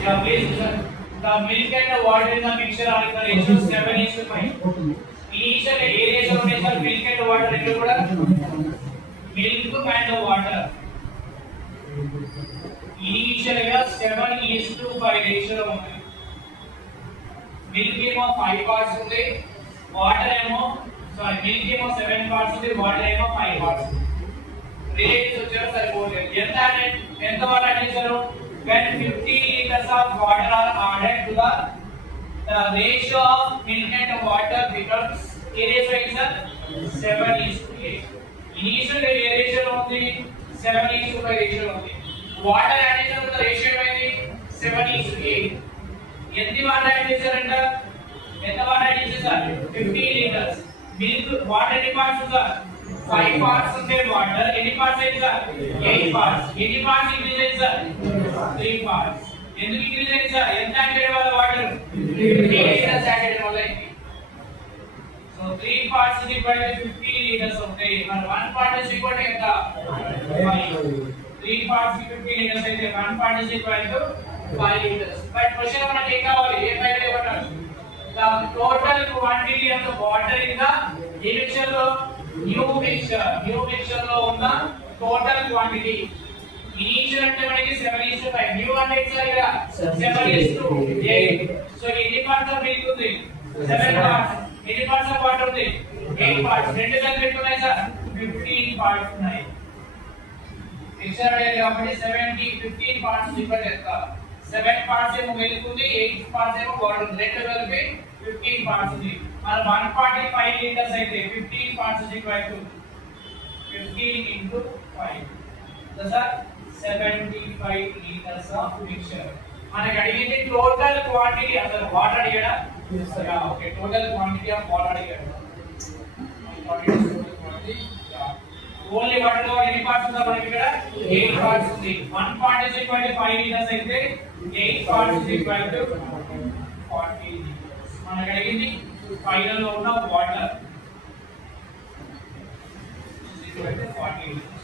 Yeah, please, sir. The milk and the water in the mixture are in the ratio 7:5. Initial aeration of sir milk and water రెండు కూడా milk and water. Initial గా 7:5 రేషియోలో ఉంది. మిల్క్ ఏమో 5 parts ఉంది, వాటర్ ఏమో మిల్క్ ఏమో 7 parts ఉంది, వాటర్ ఏమో 5 parts. రేట్స్ వచ్చారు సరిపోలేదు. ఎంత వాటర్ యాడ్ చేశారు? When 50 liters of water are added to the ratio of milk and water becomes ratio is 7:8. Initial ratio ఉంది 7:5 ratio ఉంది. వాటర్ యాడ్ చేసినప్పుడు రేషియో ఏమైంది? 7:8. ఎన్ని వాటర్ యాడ్ చేశారంట? ఎంత వాటర్ యాడ్ చేశారు? 50 లీటర్స్. మిల్క్ వాటర్ ఎన్ని పార్ట్స్ ఉందా? 5 parts ఉంటే వాటర్ ఎన్ని పార్ట్స్ అయ్యింది సార్? 8 parts. ఎన్ని పార్ట్స్ ఇంక్రీజ్ అయ్యింది సార్? 3 parts. ఎందుకు ఇంక్రీజ్ అయ్యింది సార్? ఎంత యాడ్ చేయడం వల్ల వాటర్ 50 లీటర్స్ యాడ్ చేయడం వల్ల అయింది. సో 3 parts is equal to 50 liters ఉంటాయి. మరి 1 part is equal to ఎంత? 3 parts కి 50 liters అయితే 1 part is equal to 5 liters. But question మనకి ఏం కావాలి? ఏ ఫైండ్ చేయమంటారు? The total quantity of the water in the mixture లో new mixture లో ఉన్న total quantity. Initial అంటే మనకి 7:5. New అంటే సార్ ఇక్కడ 7:8. సో ఎన్ని parts ఆఫ్ మిల్క్ ఉంది? 7 parts. ఎన్ని parts ఆఫ్ వాటర్ ఉంది? 8 parts. రెండు కలిపి ఎంత ఉన్నాయి సార్? 15 parts ఉన్నాయి. మిక్సర్ అనేది కాబట్టి 15 parts డిఫరెంట్ ఎంత? 7 parts ఏమో మిల్క్ ఉంది, 8 parts ఏమో వాటర్ ఉంది. రెండు కలిపి 15 parts ఉంది. మరి 145 లీటర్స్ అయితే 15 parts is equal to 15 into 5. దసా 75 లీటర్స్ ఆఫ్ మిక్చర్. మనకి అడిగింది టోటల్ క్వాంటిటీ. అసలు వాటర్ అడిగాడా? Okay, total quantity of water అడిగాడు. ఓన్లీ వాటర్ లో ఎన్ని పార్ట్స్ ఉందా మనకి ఇక్కడ? 8 parts ఉంది. 1 part is equal to 5 లీటర్స్ అయితే 8 parts is equal to 40 లీటర్స్. మనకి అడిగింది ఫైనల్ లో ఉన్న వాటర్ 40 లీటర్స్.